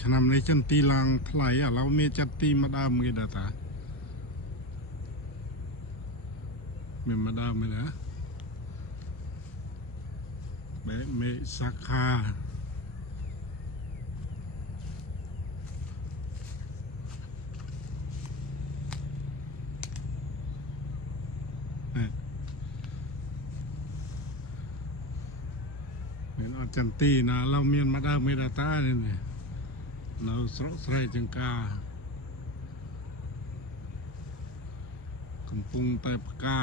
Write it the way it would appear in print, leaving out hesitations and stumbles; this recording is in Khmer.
ឆ្នាំនេះចិនទីឡើងថ្លៃឥឡូវមានចាត់ទីម្ដងគេដែរតាមានម្ដងមែនណាបែមេសាខាមានអត់ចន្ទីណាเราមានម្ដងមេដាតានេះនៅស្រកស្រែចង្ការកំពុងតែផ្កា